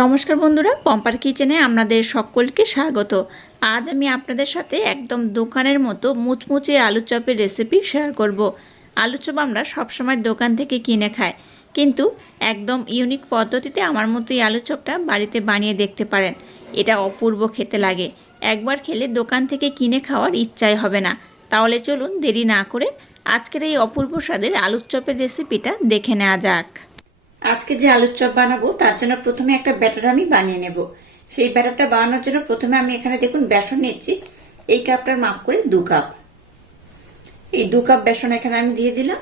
নমস্কার বন্ধুরা, পম্পার কিচেনে আপনাদের সকলকে স্বাগত। আজ আমি আপনাদের সাথে একদম দোকানের মতো মুচমুচে আলুর চপের রেসিপি শেয়ার করব। আলুর চপ আমরা সবসময় দোকান থেকে কিনে খাই, কিন্তু একদম ইউনিক পদ্ধতিতে আমার মতো এই আলুর চপটা বাড়িতে বানিয়ে দেখতে পারেন। এটা অপূর্ব খেতে লাগে, একবার খেলে দোকান থেকে কিনে খাওয়ার ইচ্ছাই হবে না। তাহলে চলুন দেরি না করে আজকের এই অপূর্ব স্বাদের আলুর চপের রেসিপিটা দেখে নেওয়া যাক। আজকে যে আলুর চপ বানাবো তার জন্য প্রথমে একটা ব্যাটার আমি বানিয়ে নেব। সেই ব্যাটারটা বানানোর জন্য প্রথমে আমি এখানে দেখুন বেসন নিচ্ছি। এই কাপটার মাপ করে 2 কাপ। এই 2 কাপ বেসন এখানে আমি দিয়ে দিলাম।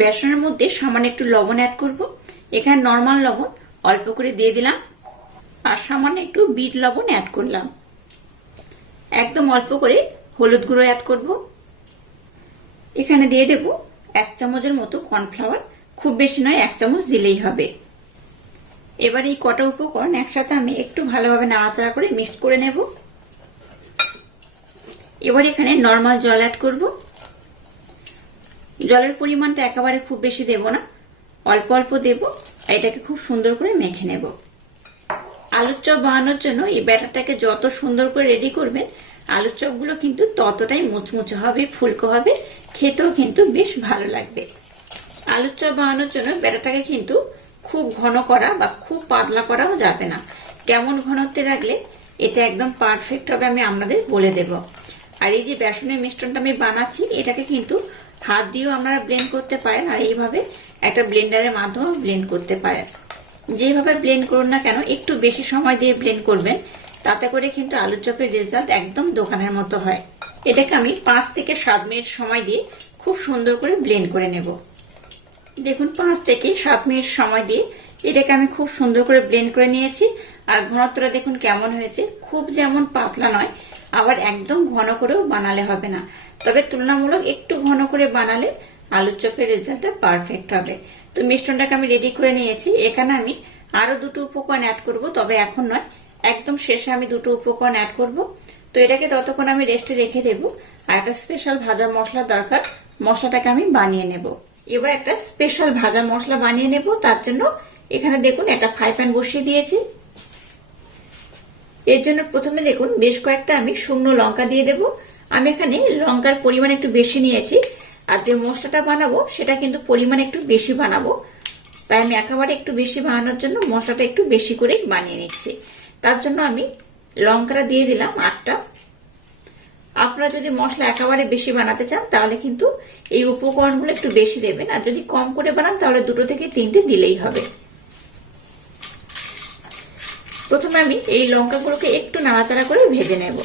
বেসনের মধ্যে সামান্য একটু লবণ অ্যাড করব। এখানে নরমাল লবণ অল্প করে দিয়ে দিলাম, আর সামান্য একটু বিট লবণ অ্যাড করলাম। একদম অল্প করে হলুদ গুঁড়ো অ্যাড করব। এখানে দিয়ে দেব 1 চামচের মতো কর্নফ্লাওয়ার, খুব বেশি নয়, 1 চামচ দিলেই হবে। এবার এই কটা উপকরণ একসাথে আমি একটু ভালোভাবে নাড়াচাড়া করে মিক্স করে নেব। এবার এখানে নরমাল জল অ্যাড করব। জলের পরিমাণটা একেবারে খুব বেশি দেব না, অল্প অল্প দেব, আর এটাকে খুব সুন্দর করে মেখে নেব। আলুর চপ বানানোর জন্য এই ব্যাটারটাকে যত সুন্দর করে রেডি করবেন, আলুর চপগুলো কিন্তু ততটাই মুচমুচে হবে, ফুলকো হবে, খেতেও কিন্তু বেশ ভালো লাগবে। আলুর চপ বানানোর জন্য ব্যাটারটাকে কিন্তু খুব ঘন করা বা খুব পাতলা করাও যাবে না। কেমন ঘনত্বে রাখলে এটা একদম পারফেক্ট হবে আমি আপনাদের বলে দেব। আর এই যে বেসনের মিশ্রণটা আমি বানাচ্ছি, এটাকে কিন্তু হাত দিয়েও আপনারা ব্লেন্ড করতে পারেন, আর এইভাবে একটা ব্লেন্ডারের মাধ্যমে ব্লেন্ড করতে পারেন। যেভাবে ব্লেন্ড করুন না কেন, একটু বেশি সময় দিয়ে ব্লেন্ড করবেন, তাতে করে কিন্তু আলুর চপের রেজাল্ট একদম দোকানের মতো হয়। এটাকে আমি 5 থেকে 7 মিনিট সময় দিয়ে খুব সুন্দর করে ব্লেন্ড করে নেব। দেখুন 5 থেকে 7 মিনিট সময় দিয়ে এটাকে আমি খুব সুন্দর করে ব্লেন্ড করে নিয়েছি। আর ঘনত্বটা দেখুন কেমন হয়েছে, খুব যেমন পাতলা নয়, আবার একদম ঘন করেও বানালে হবে না, তবে তুলনামূলক একটু ঘন করে বানালে আলুর চপের রেজাল্টটা পারফেক্ট হবে। তো মিশ্রণটাকে আমি রেডি করে নিয়েছি। এখানে আমি আরো 2টো উপকরণ অ্যাড করব, তবে এখন নয়, একদম শেষে আমি 2টো উপকরণ অ্যাড করব। তো এটাকে ততক্ষণ আমি রেস্টে রেখে দেব। আর একটা স্পেশাল ভাজা মশলা দরকার, মশলাটাকে আমি বানিয়ে নেব। এবার একটা স্পেশাল ভাজা মশলা বানিয়ে নেব। তার জন্য এখানে দেখুন একটা ফ্রাই প্যান বসিয়ে দিয়েছি। এর জন্য প্রথমে দেখুন বেশ কয়েকটা আমি শুকনো লঙ্কা দিয়ে দেব। আমি এখানে লঙ্কার পরিমাণ একটু বেশি নিয়েছি, আর যে মশলাটা বানাবো সেটা কিন্তু পরিমাণ একটু বেশি বানাবো, তাই আমি একেবারে একটু বেশি বানানোর জন্য মশলাটা একটু বেশি করে বানিয়ে নিচ্ছি। তার জন্য আমি লঙ্কাটা দিয়ে দিলাম 8টা। আপনারা যদি মশলা একেবারে বেশি বানাতে চান তাহলে কিন্তু এই উপকরণগুলো একটু বেশি দেবেন, আর যদি কম করে বানান তাহলে 2 থেকে 3টে দিলেই হবে। প্রথমে আমি এই লঙ্কাগুলোকে একটু নাড়াচাড়া করে ভেজে নেব।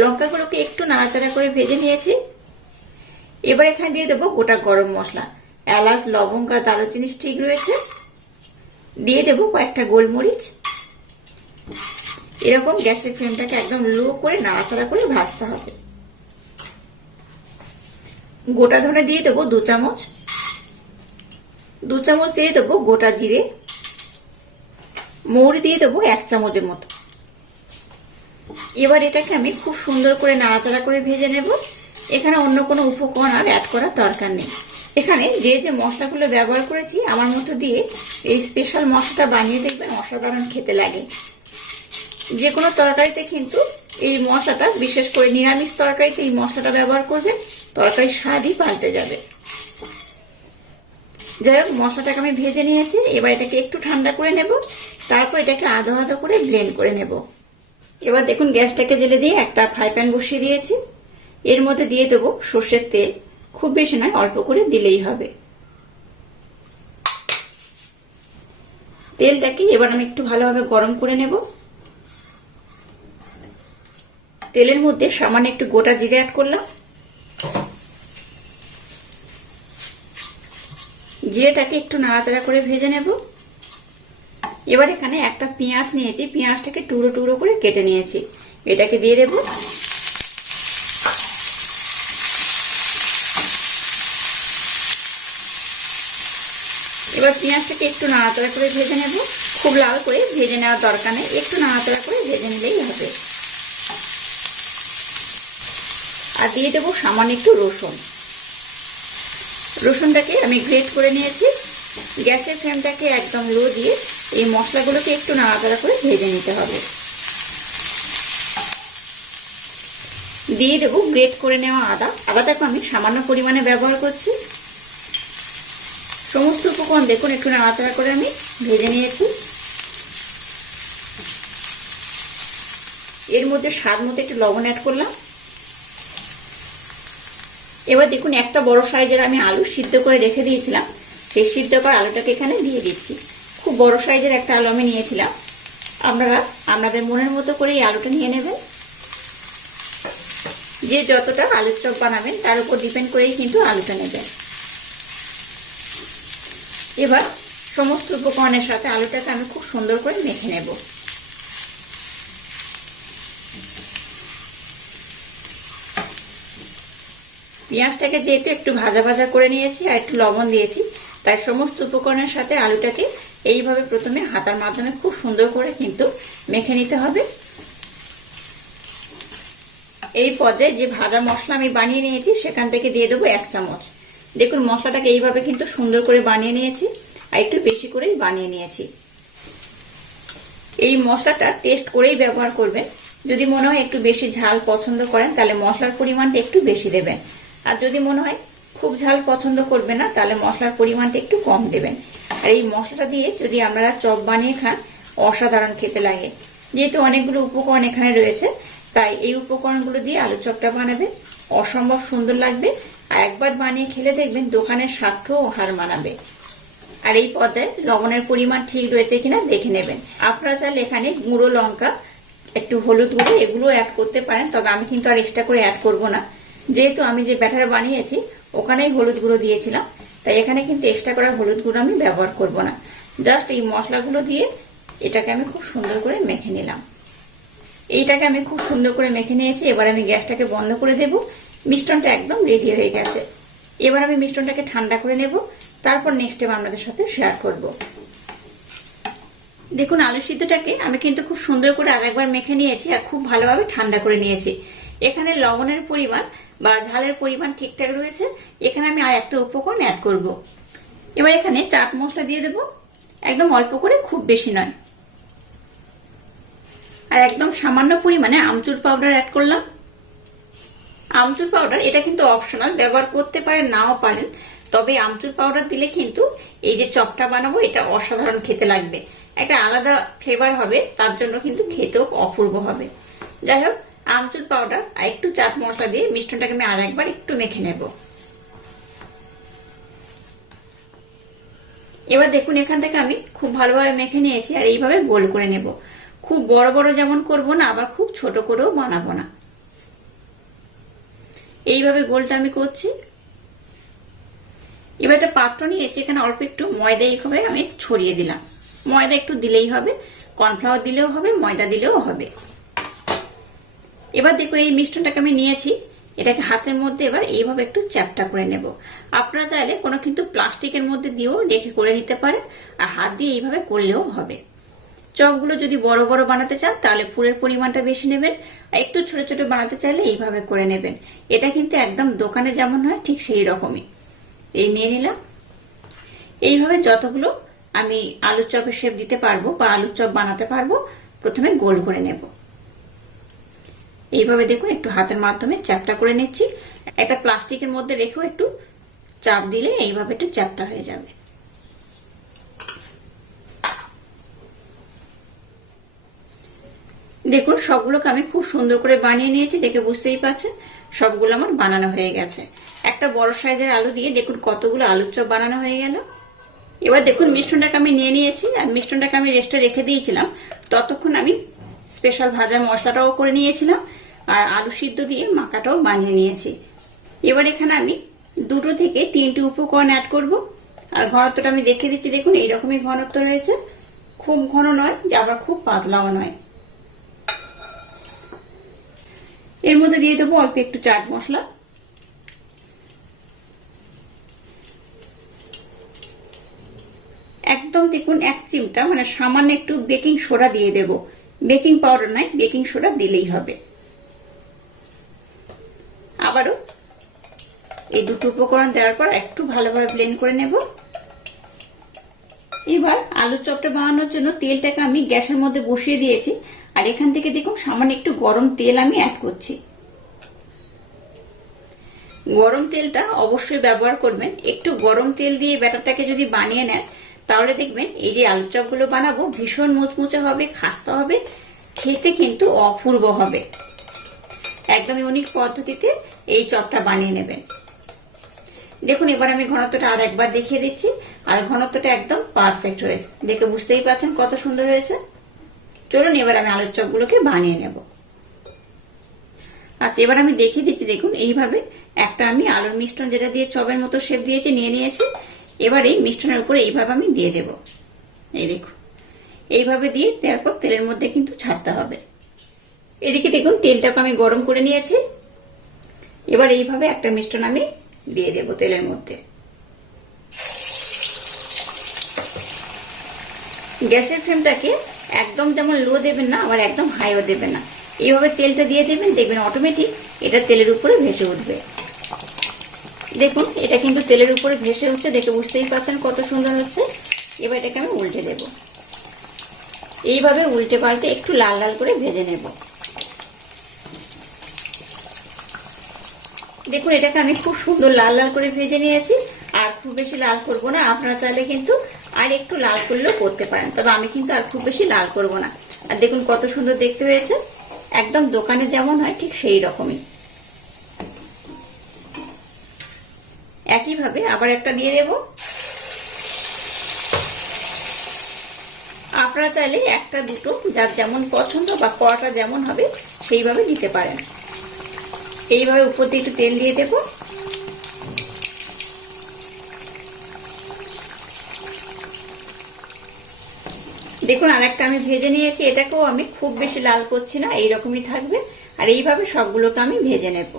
লঙ্কাগুলোকে একটু নাড়াচাড়া করে ভেজে নিয়েছি। এবার এখানে দিয়ে দেবো গোটা গরম মশলা, এলাচ, লবঙ্গ, দারুচিনি স্টিক রয়েছে। দিয়ে দেবো কয়েকটা গোলমরিচ। এরকম গ্যাসের ফ্লেমটাকে একদম লো করে নাড়াচাড়া করে ভাজতে হবে। গোটা ধনে দিয়ে দেবো 2 চামচ। 2 চামচ দিয়ে দেবো গোটা জিরে। মৌরি দিয়ে দেবো 1 চামচের মতো। এবার এটাকে আমি খুব সুন্দর করে নাড়াচাড়া করে ভেজে নেব। এখানে অন্য কোনো উপকরণ আর অ্যাড করার দরকার নেই। এখানে যে যে মশলাগুলো ব্যবহার করেছি আমার মতো দিয়ে এই স্পেশাল মশলাটা বানিয়ে দেখবেন, অসাধারণ খেতে লাগে। যে কোনো তরকারিতে কিন্তু এই মশলাটা, বিশেষ করে নিরামিষ তরকারিতে এই মশলাটা ব্যবহার করবেন, তরকারির স্বাদই পাল্টে যাবে। যাই হোক, মশলাটাকে আমি ভেজে নিয়েছি। এবার এটাকে একটু ঠান্ডা করে নেব, তারপর এটাকে আধো আধো করে ব্লেন্ড করে নেব। এবার দেখুন গ্যাসটাকে জেলে দিয়ে একটা ফ্রাই প্যান বসিয়ে দিয়েছি। এর মধ্যে দিয়ে দেবো সর্ষের তেল, খুব বেশি নয়, অল্প করে দিলেই হবে। তেলটাকে এবার আমি একটু ভালোভাবে গরম করে নেব। তেলের মধ্যে সামান্য একটু গোটা জিরে অ্যাড করলাম। জিরেটাকে একটু নাড়াচাড়া করে ভেজে নেব। এবার এখানে একটা পেঁয়াজ নিয়েছি, পেঁয়াজটাকে টুকরো টুকরো করে কেটে নিয়েছি, এটাকে দিয়ে দেব। এবার পেঁয়াজটাকে একটু নাড়াচাড়া করে ভেজে নেব। খুব লাল করে ভেজে নেওয়ার দরকার নেই, একটু নাড়াচাড়া করে ভেজে নিলেই হবে। আর দিয়ে দেবো সামান্য একটু রসুন। রসুনটাকে আমি গ্রেট করে নিয়েছি। গ্যাসের ফ্লেমটাকে একদম লো দিয়ে এই মশলাগুলোকে একটু নাড়াচাড়া করে ভেজে নিতে হবে। দিয়ে দেবো গ্রেট করে নেওয়া আদা। আদাটাকে আমি সামান্য পরিমাণে ব্যবহার করছি। সমস্ত উপকরণ দেখুন একটু নাড়াচাড়া করে আমি ভেজে নিয়েছি। এর মধ্যে স্বাদ মতো একটু লবণ অ্যাড করলাম। এবার দেখুন একটা বড় সাইজের আমি আলু সিদ্ধ করে রেখে দিয়েছিলাম, সেই সিদ্ধ করা আলুটাকে এখানে দিয়ে দিচ্ছি। খুব বড় সাইজের একটা আলু আমি নিয়েছিলাম। আপনারা আপনাদের মনের মতো করে এই আলুটা নিয়ে নেবেন। যে যতটা আলুর চপ বানাবেন তার উপর ডিপেন্ড করেই কিন্তু আলুটা নেবেন। এবার সমস্ত উপকরণের সাথে আলুটাকে আমি খুব সুন্দর করে মেখে নেব। পেঁয়াজটাকে যেহেতু একটু ভাজা ভাজা করে নিয়েছি আর একটু লবণ দিয়েছি, তাই সমস্ত উপকরণের সাথে আলুটাকে এইভাবে প্রথমে হাতার মাধ্যমে খুব সুন্দর করে কিন্তু মেখে নিতে হবে। এই পর্যায়ে যে ভাজা মশলা আমি বানিয়ে নিয়েছি সেখান থেকে দিয়ে দেবো 1 চামচ। দেখুন মশলাটাকে এইভাবে কিন্তু সুন্দর করে বানিয়ে নিয়েছি আর একটু বেশি করেই বানিয়ে নিয়েছি। এই মশলাটা টেস্ট করেই ব্যবহার করবেন। যদি মনে হয় একটু বেশি ঝাল পছন্দ করেন তাহলে মশলার পরিমাণটা একটু বেশি দেবেন, আর যদি মনে হয় খুব ঝাল পছন্দ করবে না তাহলে মশলার পরিমাণটা একটু কম দেবেন। আর এই মশলাটা দিয়ে যদি আপনারা চপ বানিয়ে খান অসাধারণ খেতে লাগে। যেহেতু অনেকগুলো উপকরণ এখানে রয়েছে তাই এই উপকরণগুলো দিয়ে আলু চপটা বানাবেন, অসম্ভব সুন্দর লাগবে। আর একবার বানিয়ে খেলে দেখবেন দোকানের স্বাদও হার মানাবে। আর এই পর্যায়ে লবণের পরিমাণ ঠিক রয়েছে কিনা দেখে নেবেন। আপনারা চাইলে এখানে গুঁড়ো লঙ্কা, একটু হলুদ গুঁড়ো এগুলো অ্যাড করতে পারেন, তবে আমি কিন্তু আর এক্সট্রা করে অ্যাড করব না। যেহেতু আমি যে ব্যাটার বানিয়েছি ওখানেই হলুদ গুঁড়ো দিয়েছিলাম, তাই এখানে কিন্তু এক্সট্রা করে হলুদ গুঁড়ো আমি ব্যবহার করব না। জাস্ট এই মশলাগুলো দিয়ে এটাকে আমি খুব সুন্দর করে মেখে নিলাম। এইটাকে আমি খুব সুন্দর করে মেখে নিয়েছি। এবার আমি গ্যাসটাকে বন্ধ করে দেব। মিশ্রণটা একদম রেডি হয়ে গেছে। এবার আমি মিশ্রণটাকে ঠান্ডা করে নেব, তারপর নেক্সট স্টেপ আপনাদের সাথে শেয়ার করব। দেখুন আলু সিদ্ধটাকে আমি কিন্তু খুব সুন্দর করে আরেকবার মেখে নিয়েছি আর খুব ভালোভাবে ঠান্ডা করে নিয়েছি। এখানে লবণের পরিমাণ বা ঝালের পরিমাণ ঠিকঠাক রয়েছে। এখানে আমি আর একটা উপকরণ অ্যাড করব। এবার এখানে চাট মশলা দিয়ে দেব, একদম অল্প করে, খুব বেশি নয়। আর একদম সামান্য পরিমাণে আমচুর পাউডার অ্যাড করলাম। আমচুর পাউডার এটা কিন্তু অপশনাল, ব্যবহার করতে পারেন নাও পারেন, তবে আমচুর পাউডার দিলে কিন্তু এই যে চপটা বানাবো এটা অসাধারণ খেতে লাগবে, একটা আলাদা ফ্লেভার হবে, তার জন্য কিন্তু খেতেও অপূর্ব হবে। যাই হোক, আমচুর পাউডার আর একটু চাট মশলা দিয়ে মিশ্রণটাকে আমি আর একবার একটু মেখে নেব। এবার দেখুন এখান থেকে আমি খুব ভালোভাবে মেখে নিয়েছি আর এইভাবে গোল করে নেব। খুব বড় বড় যেমন করব না, আবার খুব ছোট করেও বানাবো না। এইভাবে গোলটা আমি করছি। এবার একটা পাত্র নিয়েছি, এখানে অল্প একটু ময়দা এইভাবে আমি ছড়িয়ে দিলাম। ময়দা একটু দিলেই হবে, কর্নফ্লাওয়ার দিলেও হবে, ময়দা দিলেও হবে। এবার দেখুন এই মিশ্রণটাকে আমি নিয়েছি, এটাকে হাতের মধ্যে এবার এইভাবে একটু চ্যাপটা করে নেব। আপনারা চাইলে কোনো কিন্তু প্লাস্টিকের মধ্যে দিয়েও রেখে করে নিতে পারেন, আর হাত দিয়ে এইভাবে করলেও হবে। চপগুলো যদি বড় বড় বানাতে চান তাহলে পুরের পরিমাণটা বেশি নেবেন, আর একটু ছোট ছোট বানাতে চাইলে এইভাবে করে নেবেন। এটা কিন্তু একদম দোকানে যেমন হয় ঠিক সেই রকমই। এই নিয়ে নিলাম। এইভাবে যতগুলো আমি আলুর চপের শেপ দিতে পারবো বা আলুর চপ বানাতে পারবো প্রথমে গোল করে নেব। এইভাবে দেখুন একটু হাতের মাধ্যমে চ্যাপটা করে নিচ্ছি। একটা প্লাস্টিকের মধ্যে রেখেও একটু চাপ দিলে এইভাবে একটু চ্যাপটা হয়ে যাবে। দেখুন সবগুলোকে আমি খুব সুন্দর করে বানিয়ে নিয়েছি, দেখে বুঝতেই পারছেন সবগুলো আমার বানানো হয়ে গেছে। একটা বড় সাইজের আলু দিয়ে দেখুন কতগুলো আলুর চপ বানানো হয়ে গেল। এবার দেখুন মিশ্রণটাকে আমি নিয়ে নিয়েছি আর মিশ্রণটাকে আমি রেস্টে রেখে দিয়েছিলাম। ততক্ষণ আমি স্পেশাল ভাজা মশলাটাও করে নিয়েছিলাম আর আলু সিদ্ধ দিয়ে মাখাটাও বানিয়ে নিয়েছি। এবার এখানে আমি 2 থেকে 3টে উপকরণ অ্যাড করব। আর ঘনত্বটা আমি দেখে দিচ্ছি, দেখুন এইরকমই ঘনত্ব রয়েছে, খুব ঘন নয় যে আবার খুব পাতলাও নয়। এর মধ্যে দিয়ে দেবো অল্প একটু চাট মশলা, একদম দেখুন 1 চিমটা মানে সামান্য একটু বেকিং সোডা দিয়ে দেব। বেকিং পাউডার নয়, বেকিং সোডা দিলেই হবে। আবারও এই দুটো উপকরণ দেওয়ার পর একটু ভালোভাবে ব্লেন্ড করে নেব। এবার আলুর চপটা বানানোর জন্য তেলটাকে আমি গ্যাসের মধ্যে বসিয়ে দিয়েছি, আর এখান থেকে দেখুন সামান্য একটু গরম তেল আমি অ্যাড করছি। গরম তেলটা অবশ্যই ব্যবহার করবেন। একটু গরম তেল দিয়ে ব্যাটারটাকে যদি বানিয়ে নেন তাহলে দেখবেন এই যে আলুর চপগুলো বানাবো ভীষণ মুচমুচে হবে, খাস্তা হবে, খেতে কিন্তু অপূর্ব হবে। একদম ইউনিক পদ্ধতিতে এই চপটা বানিয়ে নেবেন। দেখুন এবার আমি ঘনত্বটা আর একবার দেখিয়ে দিচ্ছি, আর ঘনত্বটা একদম পারফেক্ট হয়েছে, দেখে বুঝতেই পারছেন কত সুন্দর হয়েছে। চলুন এবার আমি আলুর চপগুলোকে বানিয়ে নেব। আচ্ছা, এবার আমি দেখিয়ে দিচ্ছি। দেখুন এইভাবে একটা আমি আলুর মিশ্রণ যেটা দিয়ে চপের মতো শেপ দিয়েছি নিয়ে নিয়েছি। এবার এই মিশ্রণের উপরে এইভাবে আমি দিয়ে দেব। এই দেখুন এইভাবে দিয়ে তারপর তেলের মধ্যে কিন্তু ছাড়তে হবে। এদিকে দেখুন তেলটাকে আমি গরম করে নিয়েছি। এবার এইভাবে একটা মিশ্রণ আমি দিয়ে দেব তেলের মধ্যে। গ্যাসের ফ্লেমটাকে একদম যেমন লো দেবেন না, আবার একদম হাইও দেবেন না। এইভাবে তেলটা দিয়ে দেবেন, দেখবেন অটোমেটিক এটা তেলের উপরে ভেসে উঠবে। দেখুন এটা কিন্তু তেলের উপরে ভেসে উঠছে, দেখে বুঝতেই পারছেন কত সুন্দর হচ্ছে। এবার এটাকে আমি উল্টে দেব। এইভাবে উল্টে পাল্টে একটু লাল লাল করে ভেজে নেব। দেখুন এটাকে আমি খুব সুন্দর লাল লাল করে ভেজে নিয়েছি। আর খুব বেশি লাল করব না, আপনারা চাইলে কিন্তু আর একটু লাল করলেও করতে পারেন, তবে আমি কিন্তু আর খুব বেশি লাল করব না। আর দেখুন কত সুন্দর দেখতে হয়েছে, একদম দোকানে যেমন হয় ঠিক সেই রকমই। একইভাবে আবার একটা দিয়ে দেব। আপনারা চাইলে একটা দুটো যার যেমন পছন্দ বা কড়াটা যেমন হবে সেইভাবে দিতে পারেন। এইভাবে উপর দিয়ে একটু তেল দিয়ে দেব। দেখুন আরেকটা আমি ভেজে নিয়েছি, এটাকেও আমি খুব বেশি লাল করছি না, এইরকমই থাকবে। আর এইভাবে সবগুলোকে আমি ভেজে নেব।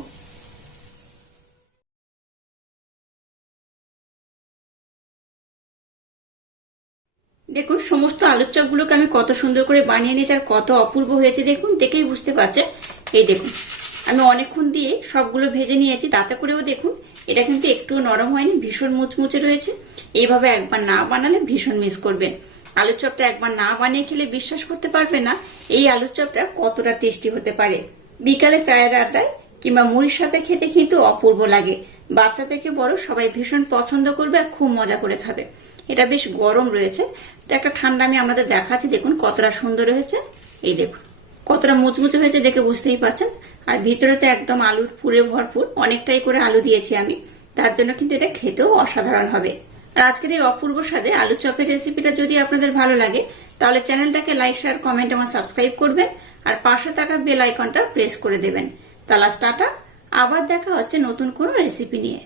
দেখুন সমস্ত আলুর চপগুলোকে আমি কত সুন্দর করে বানিয়ে নিয়েছি, আর কত অপূর্ব হয়েছে দেখুন, দেখেই বুঝতে পারছেন। এই দেখুন আমি অনেকক্ষণ দিয়ে সবগুলো ভেজে নিয়েছি, তাতে করেও দেখুন এটা কিন্তু একটুও নরম হয়নি, ভীষণ মুচমুচে রয়েছে। এইভাবে একবার না বানালে ভীষণ মিস করবেন। আলুর চপটা একবার না বানিয়ে খেলে বিশ্বাস করতে পারবে না এই আলুর চপটা কতটা টেস্টি হতে পারে। বিকালে চায়ের আড্ডায় কিংবা মুড়ির সাথে খেতে কিন্তু অপূর্ব লাগে। বাচ্চা থেকে বড় সবাই ভীষণ পছন্দ করবে আর খুব মজা করে খাবে। এটা বেশ গরম রয়েছে, তো একটা ঠান্ডা আমি আপনাদের দেখাচ্ছি। দেখুন কতটা সুন্দর হয়েছে, এই দেখুন কতটা মুচমুচে হয়েছে, দেখে বুঝতেই পারছেন। আর ভিতরে তো একদম আলুর পুরে ভরপুর, অনেকটাই করে আলু দিয়েছি আমি, তার জন্য কিন্তু এটা খেতেও অসাধারণ হবে। আর আজকের এই অপূর্ব স্বাদে আলু চপের রেসিপিটা যদি আপনাদের ভালো লাগে তাহলে চ্যানেলটাকে লাইক, শেয়ার, কমেন্ট এবং সাবস্ক্রাইব করবেন, আর পাশে থাকা বেল আইকনটা প্রেস করে দেবেন। তাহলে টাটা, আবার দেখা হচ্ছে নতুন কোনো রেসিপি নিয়ে।